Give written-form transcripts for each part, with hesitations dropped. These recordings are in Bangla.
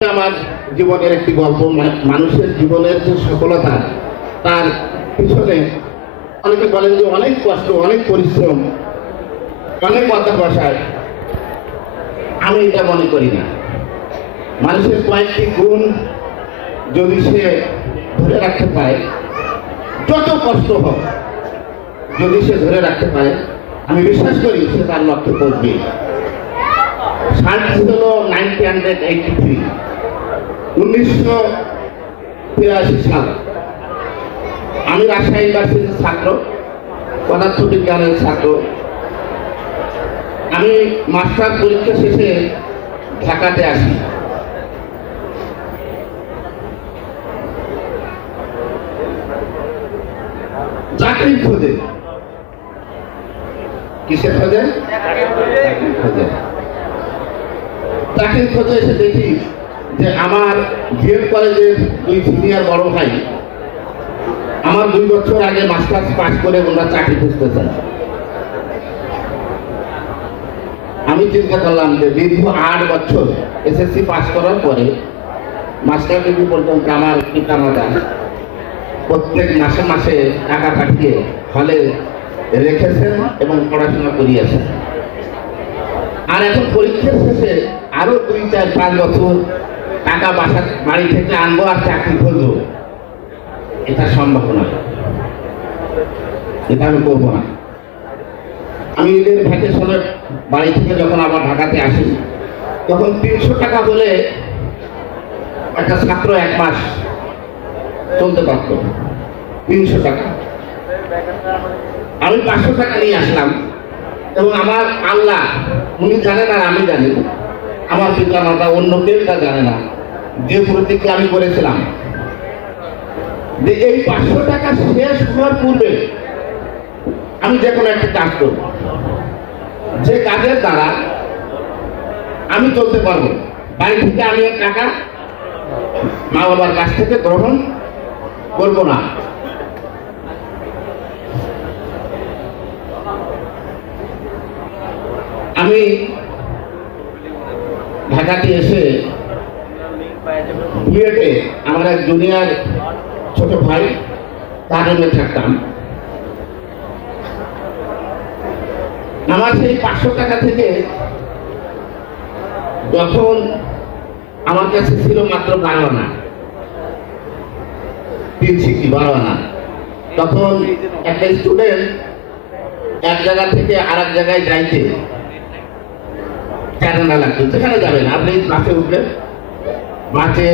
আমার জীবনের একটি গল্প। মানুষের জীবনের যে সফলতা তার পিছনে অনেকে বলেন যে অনেক কষ্ট, অনেক পরিশ্রম, অনেক অধ্যবসায়। আমি এটা মনে করি না। মানুষের কয়েকটি গুণ যদি সে ধরে রাখতে পারে, যত কষ্ট হোক যদি সে ধরে রাখতে পারে, আমি বিশ্বাস করি সে তার লক্ষ্যে পৌঁছবে। সালটি হল 1983, 1983 সাল। আমি রাজশাহী ইউনিভার্সিটির ছাত্র, পদার্থবিজ্ঞানের ছাত্র। আমি মাস্টার পরীক্ষা শেষে ঢাকাতে আসি। চাকরির খোঁজে। কিসের খোঁজে? চাকরির খোঁজে এসে দেখি যে আমার বিএড কলেজের দুই সিনিয়র বড় ভাই আমার 2 বছর আগে মাস্টার্স পাস করে ওনারা চাকরি খুঁজতেছেন। আমি চিন্তা করলাম যে দীর্ঘ 8 বছর এসএসসি পাস করার পরে মাস্টার ডিগ্রি পর্যন্ত আমার পিতামাতা প্রত্যেক মাসে মাসে টাকা পাঠিয়ে হলে রেখেছেন এবং পড়াশোনা করিয়েছেন। আর এখন পরীক্ষার শেষে আরো 2, 4, 5 বছর টাকা বাড়ি থেকে আনবো আর চাকরি করবো, এটা সম্ভব না। এটা আমি করবো না। আমি ঈদের ভ্যাকেশনে বাড়ি থেকে যখন আবার ঢাকাতে আসি, তখন 300 টাকা হলে একটা ছাত্র 1 মাস চলতে পারত। 300 টাকা। আমি 500 টাকা নিয়ে আসলাম এবং আমার আল্লাহ, উনি জানেন আর আমি জানি, আমার পিতা মাতা অন্য কেউ তা জানে না, যে প্রতিজ্ঞা আমি করেছিলাম যে এই 500 টাকা শেষ হওয়ার পূর্বে আমি যে কোনো একটা কাজ করব, যে কাজের দ্বারা আমি চলতে পারবো। বাড়ি থেকে আমি টাকা মা বাবার কাছ থেকে গ্রহণ করব না। আমি ঢাকাতে এসে বিএডে আমার এক জুনিয়র ছোট ভাই তার রুমে থাকতাম। আমার সেই 500 টাকা থেকে যখন আমার কাছে ছিল মাত্র 12 আনা, 3 সিকি 12 আনা, তখন একটা স্টুডেন্ট এক জায়গা থেকে আর এক জায়গায় যাইতে 4 আনা লাগতো। যেখানে যাবেন আপনি বাসে উঠবেন, বাসে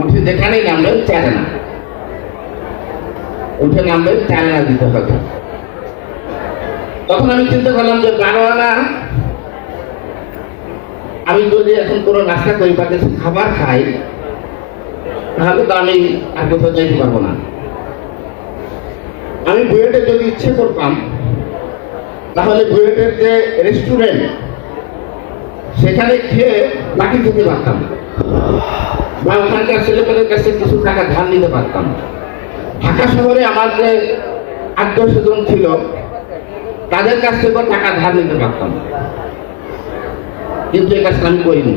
উঠে যেখানেই নামবেন 4 আনা, উঠে নামবেন 4 আনা দিতে হবে। তখন আমি চিন্তা করলাম যে 12 আনা আমি যদি এখন কোনো নাস্তা করি বা কিছু খাবার খাই, তাহলে তো আমি আর কোথাও যাইতে পারবো না। আমি বুয়েটে যদি ইচ্ছে করতাম, তাহলে বুয়েটের যে রেস্টুরেন্ট সেখানে খেয়ে বাকি খেতে পারতাম, বা ওখানকার ছেলেপেলের কাছে কিছু টাকা ধার নিতে পারতাম। ঢাকা শহরে আমার যে আত্মীয়-স্বজন ছিল তাদের কাছ থেকে টাকা ধার নিতে পারতাম, কিন্তু এই কাজটা আমি করিনি।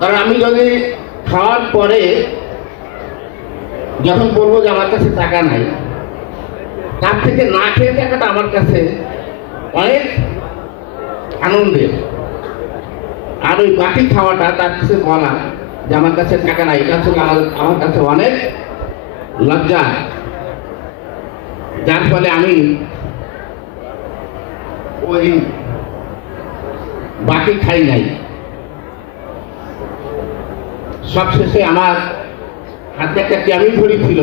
কারণ আমি যদি খাওয়ার পরে যখন বলবো যে আমার কাছে টাকা নাই, তার থেকে না খেয়ে টাকাটা আমার কাছে অনেক আনন্দের। আর ওই বাকি খাওয়াটা তার কাছে বলা যে আমার কাছে টাকা নাই, এটা হচ্ছে আমার কাছে অনেক লজ্জা। যার ফলে আমি ওই বাকি খাই নাই। সবশেষে আমার হাতে একটা ক্যামি ঘড়ি ছিল,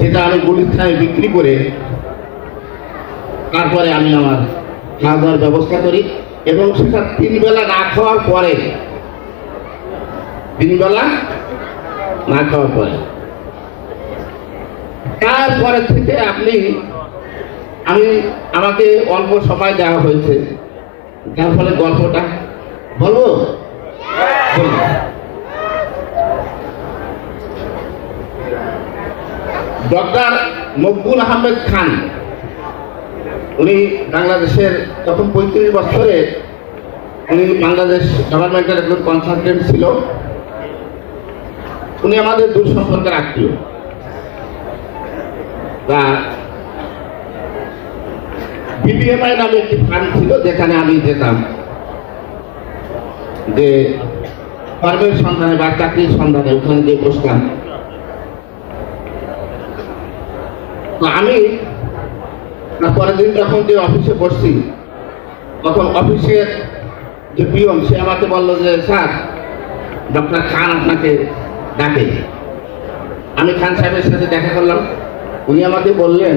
যেটা আমি গুলিস্তানে বিক্রি করে তারপরে আমি আমার খাওয়া দাওয়ার ব্যবস্থা করি, এবং সেটা 3 বেলা না খাওয়ার পরে, 3 বেলা না খাওয়ার পরে। তারপরে থেকে আমাকে অল্প সময় দেওয়া হয়েছে, যার ফলে গল্পটা বলবো। ডক্টর মকবুল আহমেদ খান, উনি বাংলাদেশের তখন 35 বছরে উনি বাংলাদেশ গভর্নমেন্টের একজন কনসালটেন্ট ছিল। উনি আমাদের দূর সম্পর্কের আত্মীয়। তা বিপিএমআই নামে একটি ফান্ড ছিল, যেখানে আমি যেতাম যে কর্মের সন্ধানে বা চাকরির সন্ধানে, ওখানে গিয়ে বসতাম। তো আমি পরের দিন যখন যে অফিসে বসছি, তখন অফিসের যে পিয়ন সে আমাকে বললো যে স্যার, ডক্টর খান আপনাকে ডাকে। আমি খান সাহেবের সাথে দেখা করলাম। উনি আমাকে বললেন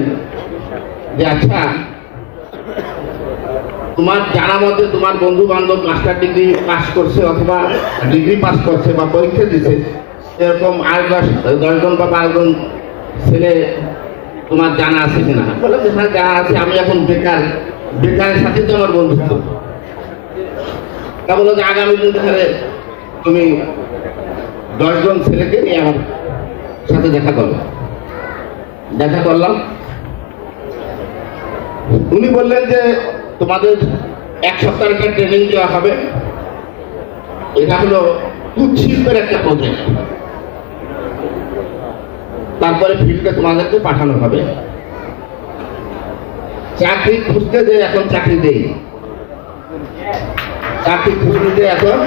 যে আচ্ছা, তোমার জানা মতে তোমার বন্ধু বান্ধব মাস্টার ডিগ্রি পাস করছে অথবা ডিগ্রি পাস করছে বা পরীক্ষা দিচ্ছে, এরকম আর 10 জন বা 12 জন ছেলে তোমার জানা আছে কিনা? বললাম যে হ্যাঁ জানা আছে, আমি এখন বেকার, বেকারের সাথে তো আমার বন্ধুত্ব। তা বললো যে আগামী দিন তাহলে তুমি 10 জন ছেলেকে নিয়ে আমার সাথে দেখা করো। দেখা করলাম। উনি বললেন যে তোমাদের 1 সপ্তাহের একটা ট্রেনিং দেওয়া হবে, এটা হলো দুধ শিল্পের একটা প্রজেক্ট, তারপরে ফিল্ডে তোমাদেরকে পাঠানো হবে। চাকরি খুঁজতে যে এখন চাকরি দেই, চাকরি খুঁজতে যে এখন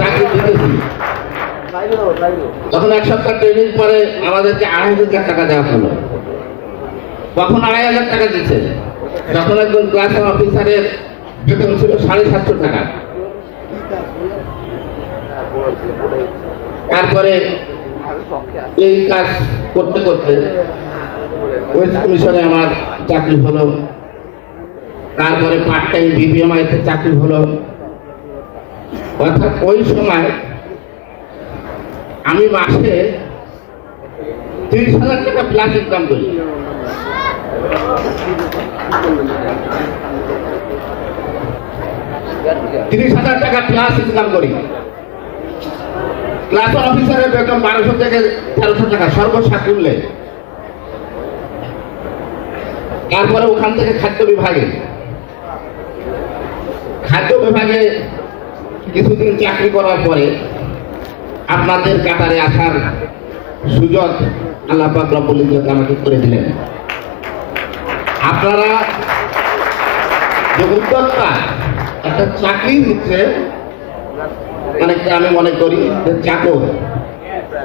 চাকরি দিতেছি। তখন 1 সপ্তাহ ট্রেনিং পরে আমাদেরকে 2,500 টাকা দেওয়া হলো। কখন 2,500 টাকা দিচ্ছে? যখন একজন ক্লাস অফিসারের বেতন ছিল 750 টাকা। তারপরে এই কাজ করতে করতে ওয়েস্ট কমিশনে আমার চাকরি হলো, তারপরে পার্ট টাইম বিপিএমআইতে চাকরি হলো। অর্থাৎ ওই সময় আমি মাসে 30,000 টাকা প্লাস ইনকাম করি। $30,000 টাকা প্লাস ইনকাম করি। ক্লাস অফিসারের বেতন 1200 থেকে 1300 টাকা সর্বসাকুল্যে। তারপরে ওখান থেকে খাদ্য বিভাগে কিছুদিন চাকরি করার পরে আপনাদের কাতারে আসার সুযোগ আল্লাহ পাক রব্বুল ইজ্জত আমাকে করে দিলেন। আপনারা যে উদ্যোক্তা, একটা চাকরি হচ্ছে অনেকটা আমি মনে করি যে চাকর,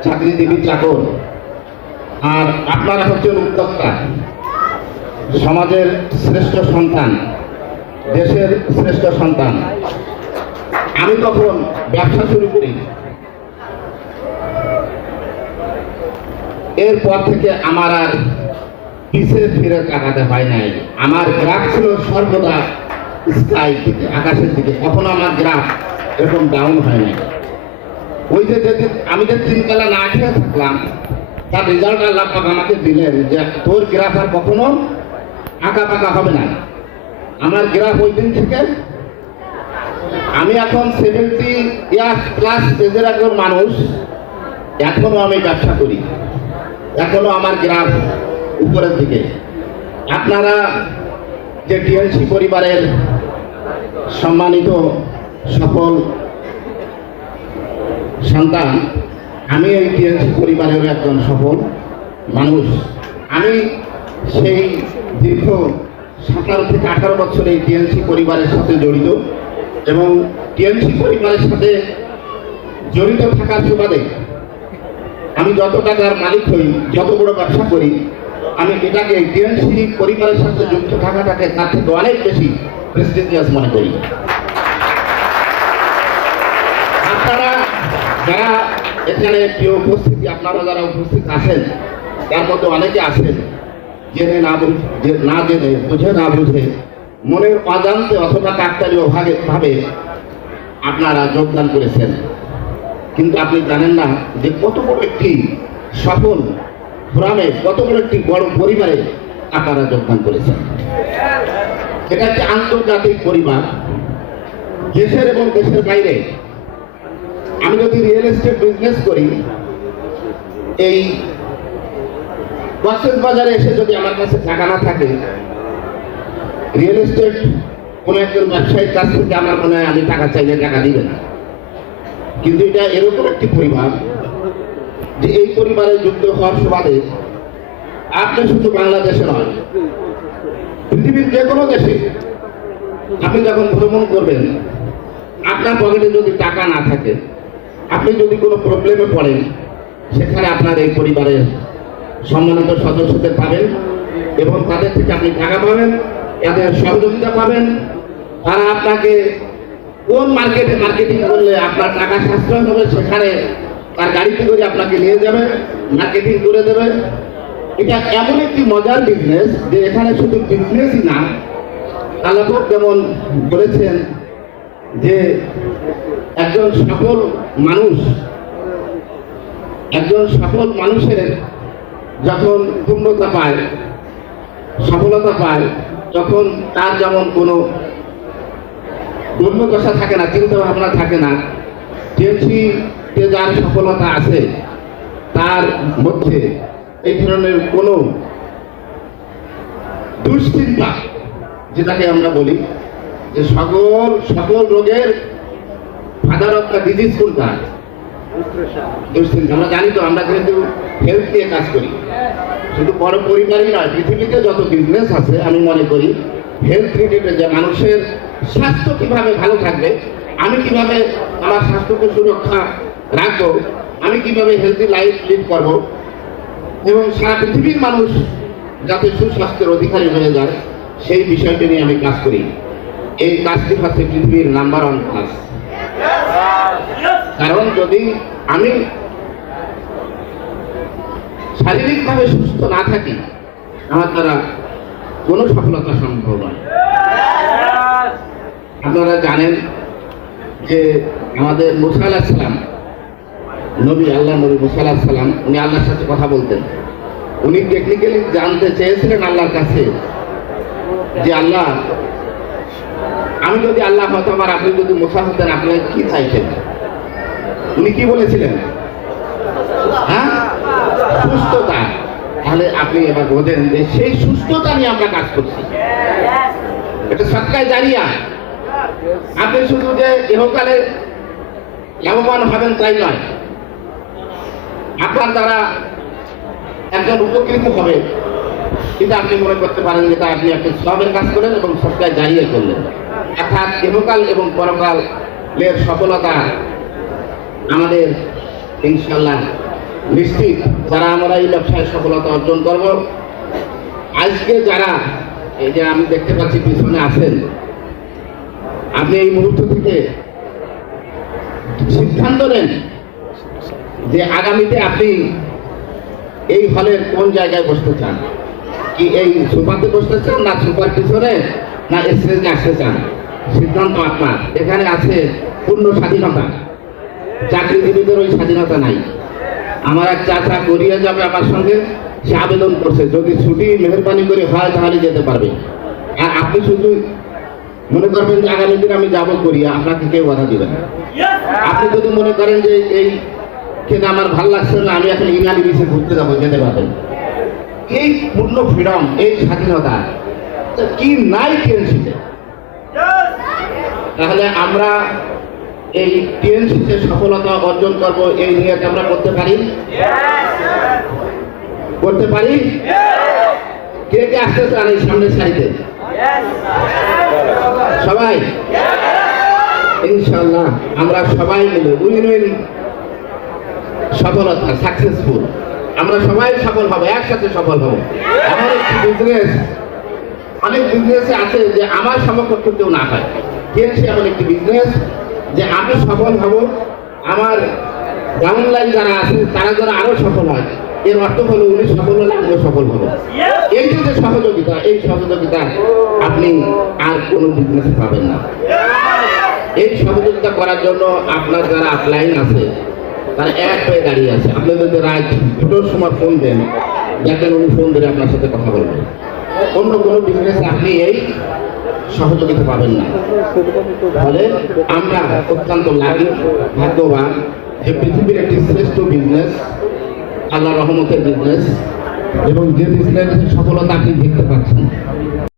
চাকরিজীবী চাকর, আর আপনারা হচ্ছেন উদ্যোক্তা, সমাজের শ্রেষ্ঠ সন্তান, দেশের শ্রেষ্ঠ সন্তান। আমি তখন ব্যবসা শুরু করি, এরপর থেকে আমার আর পিছিয়ে ফিরে তাকাতে হয় নাই। আমার গ্রাফ ছিল সর্বদা স্কাই দিকে, আকাশের দিকে। কখনো আমার গ্রাফ এরকম ডাউন হয় নাই। ওই যে আমি যে 3 বেলা না খেয়ে থাকলাম, তার রেজাল্ট আল্লাহ পাক আমাকে দিলেন যে তোর গ্রাফ আর কখনো আঁকা পাকা হবে না। আমার গ্রাফ ওই দিন থেকে, আমি এখন 70 ইয়ার্স প্লাস এজের একজন মানুষ, এখনো আমি ব্যবসা করি, এখনো আমার গ্রাফ উপরের দিকে। আপনারা যে টিএনসি পরিবারের সম্মানিত সফল সন্তান, আমি এই টিএনসি পরিবারের একজন সফল মানুষ। আমি সেই দীর্ঘ 17 থেকে 18 বছর এই টিএনসি পরিবারের সাথে জড়িত, এবং টিএনসি পরিবারের সাথে জড়িত থাকার সুবাদে আমি যত টাকার মালিক হই, যত বড় ব্যবসা করি, আমি এটাকে টিএনসি পরিবারের সাথে যুক্ত থাকাটাকে তার থেকে অনেক বেশি প্রেস্টিজিয়াস মনে করি। আপনারা যারা এখানে প্রিয় উপস্থিতি, আপনারা যারা উপস্থিত আছেন, তার মধ্যে অনেকে আছেন জেনে না জেনে, বুঝে না বুঝে, মনের অজান্তে অথবা কাকতালীয় ভাবে আপনারা যোগদান করেছেন। কিন্তু আপনি জানেন না যে কত বড় একটি সফল ফোরামে, কত বড় একটি বড় পরিবারে আপনারা যোগদান করেছেন। এটা একটি আন্তর্জাতিক পরিবার, দেশের এবং দেশের বাইরে। আমি যদি রিয়েল এস্টেট বিজনেস করি, এই বাজারে এসে যদি আমার কাছে টাকা না থাকে, রিয়েল এস্টেট কোন একজন ব্যবসায়ীর কাছ থেকে আমার মনে হয় আমি টাকা চাইলে টাকা দিবে না। কিন্তু এটা এরকম একটি পরিবার যে এই পরিবারে যুক্ত হওয়ার সুবাদে আপনি শুধু বাংলাদেশে নয়, পৃথিবীর যে কোনো দেশে আপনি যখন ভ্রমণ করবেন, আপনার পকেটে যদি টাকা না থাকে, আপনি যদি কোনো প্রবলেমে পড়েন, সেখানে আপনার এই পরিবারের সম্মানিত সদস্যদের পাবেন এবং তাদের থেকে আপনি টাকা পাবেন, তাদের সহযোগিতা পাবেন। তারা আপনাকে কোন মার্কেটে মার্কেটিং করলে আপনার টাকা সাশ্রয় হবে, সেখানে তার গাড়িতে করে আপনাকে নিয়ে যাবে, মার্কেটিং করে দেবে। এটা এমন একটি মজার বিজনেস যে এখানে শুধু বিজনেসই না, আল্লাহ যেমন বলেছেন যে একজন সফল মানুষের যখন পূর্ণতা পায়, সফলতা পায়, তখন তার যেমন কোনো দশা থাকে না, চিন্তা ভাবনা থাকে না। টিএনসিতে যার সফলতা আছে তার মধ্যে এই ধরনের কোনো দুশ্চিন্তা, যেটাকে আমরা বলি যে সকল রোগের ফাদার অফ দ্য ডিজিজ কোনটা? দুশ্চিন্তা। আমরা জানি তো, আমরা যেহেতু হেলথ নিয়ে কাজ করি, শুধু বড় পরিবারই নয়, পৃথিবীতে যত বিজনেস আছে আমি মনে করি হেলথ রিলেটেড, যে মানুষের স্বাস্থ্য কিভাবে ভালো থাকবে, আমি কিভাবে আমার স্বাস্থ্যকে সুরক্ষা রাখবো, আমি কিভাবে হেলথি লাইফ লিড করব, এবং সারা পৃথিবীর মানুষ যাতে সুস্বাস্থ্যের অধিকারী হয়ে যায়, সেই বিষয়টি নিয়ে আমি কাজ করি। এই কাজটি হচ্ছে পৃথিবীর নাম্বার 1 কাজ। কারণ যদি আমি শারীরিকভাবে সুস্থ না থাকি, আমার দ্বারা কোনো সফলতা সম্ভব নয়। আপনারা জানেন যে আমাদের মুসা আলাইহিস সালাম, আল্লাহ নবী মুসা আলাইহিস সালাম, উনি আল্লাহর সাথে কথা বলতেন। উনি টেকনিক্যালি জানতে চেয়েছিলেন আল্লাহর কাছে যে আল্লাহ, আমি যদি আল্লাহ হতাম আর আপনি যদি মুসা হতেন, আপনি কি চাইছেন? উনি কি বলেছিলেন? হ্যাঁ, সুস্থতা। তাহলে আপনি এবার বোঝেন যে সেই সুস্থতা নিয়ে আমরা কাজ করছি। এটা সৎকায় জারিয়া। আপনি শুধু যে ইহকালে লাভবান হবেন তাই নয়, আপনার দ্বারা একজন উপকৃত হবে, এটা আপনি মনে করতে পারেন যেটা আপনি একটা সবের কাজ করেন এবং সৎকায় জারিয়া করলেন। অর্থাৎ ইহকাল এবং পরকালের সফলতা আমাদের ইনশাআল্লাহ নিশ্চিত। যারা আমরা এই ব্যবসায় সফলতা অর্জন করব, আজকে যারা এই যে আমি দেখতে পাচ্ছি পিছনে আছেন, আপনি এই মুহূর্ত থেকে সিদ্ধান্ত নেন যে আগামীতে আপনি এই হলের কোন জায়গায় বসতে চান। কি এই সোফাতে বসতে চান, না সোফার পিছনে, না স্টেজে আসতে চান? সিদ্ধান্ত আপনার। এখানে আছে পূর্ণ স্বাধীনতা। চাকরিজীবীদের ওই স্বাধীনতা নাই। আমার এক চাচা গড়িয়ে যাবে আমার সঙ্গে, সে আবেদন করছে যদি ছুটি মেহরবানি করে হয় তাহলে যেতে পারবে। আর আপনি শুধু মনে করবেন যে আগামী দিন আমি যাবো করিয়া, আপনাকে কেউ বাধা দিবেন না। আপনি যদি মনে করেন যে এই খেতে আমার ভালো লাগছে না, আমি এখন ইনালি বিচে ঘুরতে যাবো, যেতে পারবেন। এই পূর্ণ ফ্রিডম, এই স্বাধীনতা কি নাই টিএনসিতে? তাহলে আমরা এই টিএনসিতে সফলতা অর্জন করব, এই নিয়ে আমরা করতে পারি? করতে পারি? কে কে আসতে চান এই সামনের সারিতে? সবাই ইনশাআল্লাহ আমরা সবাই মিলে উইন সফলতা, সাকসেসফুল, আমরা সবাই সফল হব, একসাথে সফল হব। আমার একটি বিজনেস, অনেক বিজনেসে আছে যে আমার সমকক্ষ কেউ না হয়। টিএনসি এমন একটি বিজনেস যে আমি সফল হব, আমার ডাউন লাইন যারা আছে তারা যারা আরো সফল হয়, এর অর্থ হলো উনি সফল হলে আমিও সফল হব। এই যে সহযোগিতা, এই সহযোগিতা আপনি আর কোনো বিজনেসে পাবেন না। এই সহযোগিতা করার জন্য আপনার যারা আপলাইন আছে তারা এক হয়ে দাঁড়িয়ে আছে। আপনি যদি রাত 2টোর সময় ফোন দেন, দেখেন উনি ফোন ধরে আপনার সাথে কথা বলবেন। অন্য কোনো বিজনেসে আপনি এই সহযোগিতা পাবেন না। ফলে আমরা অত্যন্ত ভাগ্যবান যে পৃথিবীর একটি শ্রেষ্ঠ বিজনেস, আল্লাহ রহমতের বিজনেস, এবং যে বিজনেসের সফলতা আপনি দেখতে পাচ্ছেন।